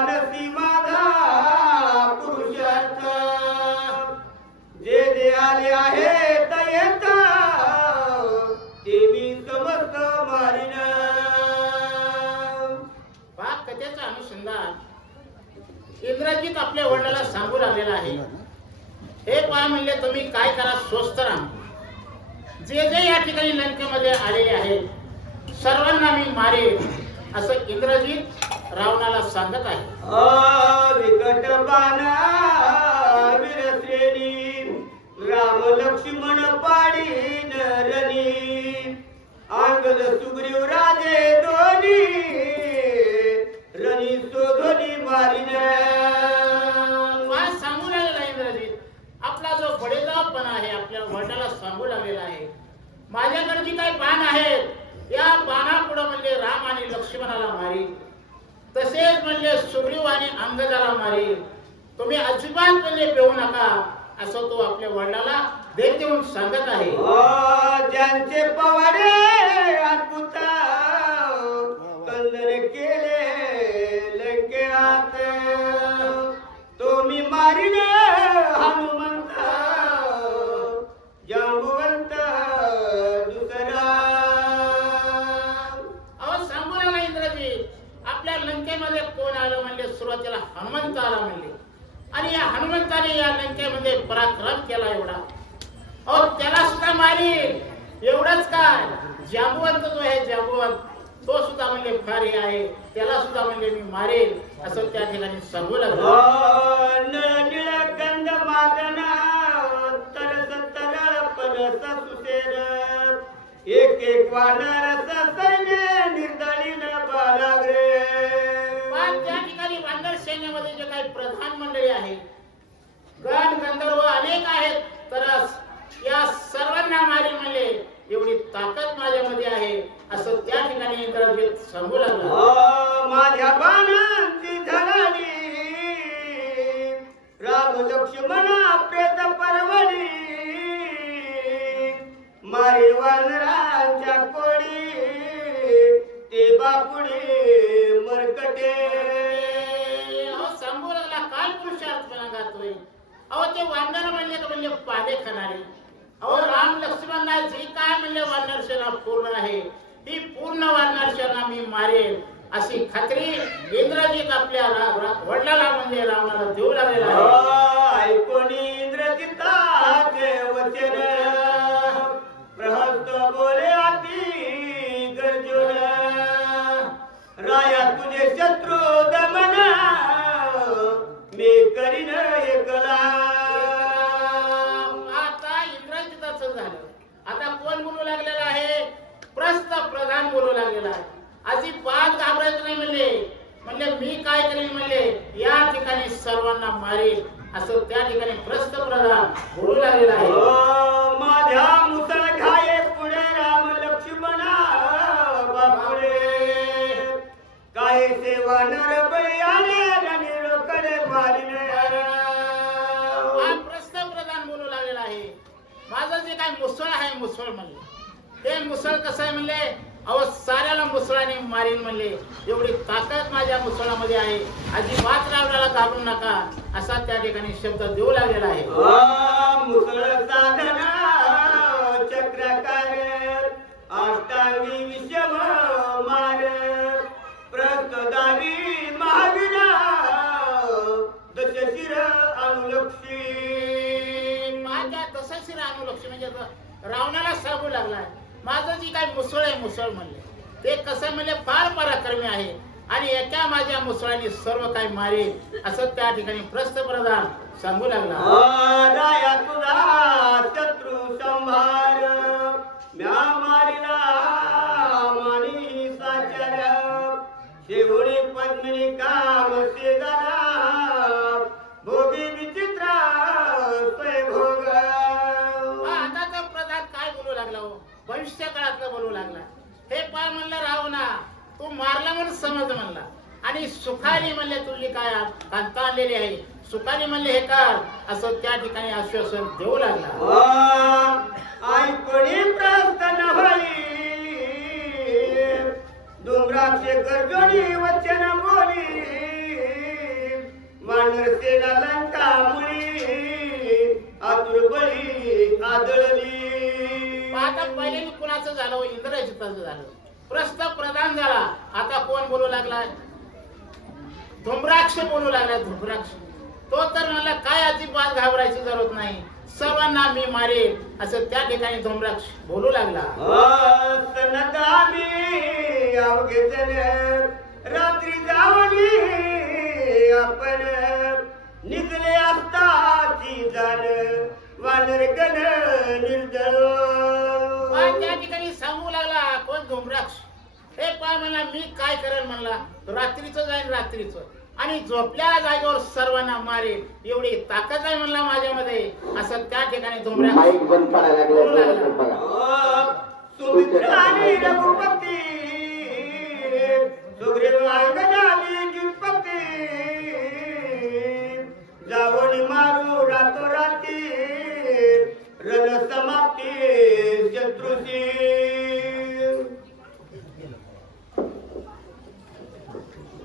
नसी माझा पुरुषार्थ जे जे आले आहे तयंता ते मी समस्त मारिन. पाक कथेचा अनुसंधान इंद्रजित आपल्या वडिलाला सांगू लागलेला आहे. हे पहा म्हणले, तुम्ही काय करा, स्वस्थ राहा. जे जे या ठिकाणी लंकेमध्ये आलेले आहेत सर्वांना मी मारेन असं इंद्रजित रावणाला सांगत आहे. विकट बाणा वीरश्रेणी राम लक्ष्मण पाडीन रणी अंगद सुग्रीव राजे दोन्ही रणी शोधनी मारिन. सांगू लागलेला इंद्रजित आपला जो बडेजावपणा आहे आपल्या वडिलाला सांगू लागलेला आहे. माझ्याकडे जी काही बाण आहेत या बाणापुढे म्हणजे राम आणि लक्ष्मणाला मारीन, तसेच म्हणजे सुग्रीव आणि अंगदाला मारीन. तुम्ही अजिबात म्हणजे पेऊ नका असं तो आपल्या वडिलाला देख देऊन सांगत आहे. ज्यांचे पवाडे अद्भुत कंदर केले लंकेत तो मी मारीन हनुमंत जांबुवंत दुसरा. अहो सांगू लागला इंद्रजित आपल्या लंकेमध्ये कोण आलं म्हणले, सुरुवातीला हनुमंत आला म्हणले. आणि या हनुमंताने या लंकेमध्ये पराक्रम केला एवढा. अहो त्याला सुद्धा मारील. एवढंच काय, जांबुवंत जो आहे जांबुवंत तो सुद्धा म्हणजे फार हे आहे, त्याला सुद्धा म्हणजे मी मारेल असं त्या ठिकाणी सांगू लागलं. निळगंध मादना तरस तरळ परस सुसेर एक एक वानर सैन्य निर्दळीन बालाग्रे. त्या ठिकाणी वानर सैन्यामध्ये जे काही प्रधान मंडळी आहे, गण गंधर्व अनेक आहेत, तर या सर्वांना मारील म्हणले एवढी ताकद माझ्यामध्ये आहे असं त्या ठिकाणी इंद्रजित सांगू लागला. माझ्या बाणांची झळाली राम लक्ष्मण प्रेत परवडी मारी वानरांच्या कोडी ते बापुडी मरकटे. अहो सांगू लागला काय पुरुषार्थपणा गातोय. अहो ते वानर म्हणले का म्हणले पाले खाणारे. अहो राम लक्ष्मणला जी काय म्हणले वानर सेना पूर्ण आहे ती पूर्ण वानर सेना मी मारेल अशी खात्री इंद्रजित आपल्या वडिलाला म्हणजे रावणाला देऊ लागलेला आहे. ऐकून इंद्रजिताचे वचन प्रहस्त बोले अति गर्जुन राया तुझे शत्रू दमन मी करीन एकला. आता इंद्रजिताचं झालं. आता कोण बोलू लागलेला आहे, प्रस्थ प्रधान बोलू लागलेला आहे. अजिबात घाबरायचं नाही म्हणले मी काय करेन म्हणले या ठिकाणी सर्वांना मारेल असं त्या ठिकाणी प्रस्थ प्रधान बोलू लागलेला आहे. माझ्या मुसळ घाये पुढे राम लक्ष्मणा बापुडे काय सेवा नर बळी कडे मारिन. प्रस्थ प्रधान बोलू लागलेला आहे. माझं जे काय मुसळ आहे मुसळ म्हणले ते मुसळ कसं आहे म्हणले, अहो साऱ्याला मुसळाने मारीन म्हणले एवढी ताकद माझ्या मुसळामध्ये आहे, अजिबात रावणाला घाबरू नका असा त्या ठिकाणी शब्द देऊ लागलेला आहे. मुसळ साधना चक्रकार अष्टांगी विषम मार प्रस्तदावी महावीरा दशशिर अनुलक्षी. माझ्या दशशिर अनुलक्षी म्हणजे रावणाला सांगू लागलाय माझं जी काही मुसळ आहे मुसळ म्हणले ते कसं म्हणजे फार पराक्रमी आहे आणि एका माझ्या मुसळाने सर्व काही मारेल असं त्या ठिकाणी प्रस्थ प्रधान सांगू लागला. राया तुझा शत्रू संभार म्या मारिला मानी साचार शेवणी पद्मिनी काम शेजारा भोगी विचित्र स्वयंभोग. आताचा प्रधान काय बोलू लागला हो, भविष्य काळातलं बोलू लागला. हे पाय म्हणलं रावणा तू मारला म्हणून समज म्हणला आणि सुखाने म्हणले तुझी काय कांता आलेली आहे सुखाने म्हणले हे कर असं त्या ठिकाणी आश्वासन देऊ लागला. ऐकणी प्रार्थना होई डोंगराचे गर्जनी वचन बोली वानर सेना लंका मुळी आतुर बळी आदळली. आता पहिले कुणाचं झालं? इंद्रजिताचं झालं. प्रस्थ प्रधान झाला. आता कोण बोलू लागला? धुम्राक्ष बोलू लागला. धुम्राक्ष तो तर मला काय अजिबात घाबरायची जरूरत नाही, सर्वांना मी मारेल असं त्या ठिकाणी धुम्राक्ष बोलू लागला. सनदामी अवघे जण रात्री जावणी आपण निघले असताची जाण वानर गण निर्दळ. त्या ठिकाणी सांगू लागला कोण? धुम्राक्ष. हे पाय म्हणला मी काय करेल म्हणला, रात्रीचं जाईन रात्रीचं आणि झोपल्या जागेवर सर्वांना मारेल एवढी ताकद आहे म्हणला माझ्यामध्ये असं त्या ठिकाणी धुम्राक्ष बोलू लागला. सुमित्रा आणि रघुपती सुग्रीव अंगदाली जिपती जावणी मारू रातोराती रण समाप्ती शत्रुची.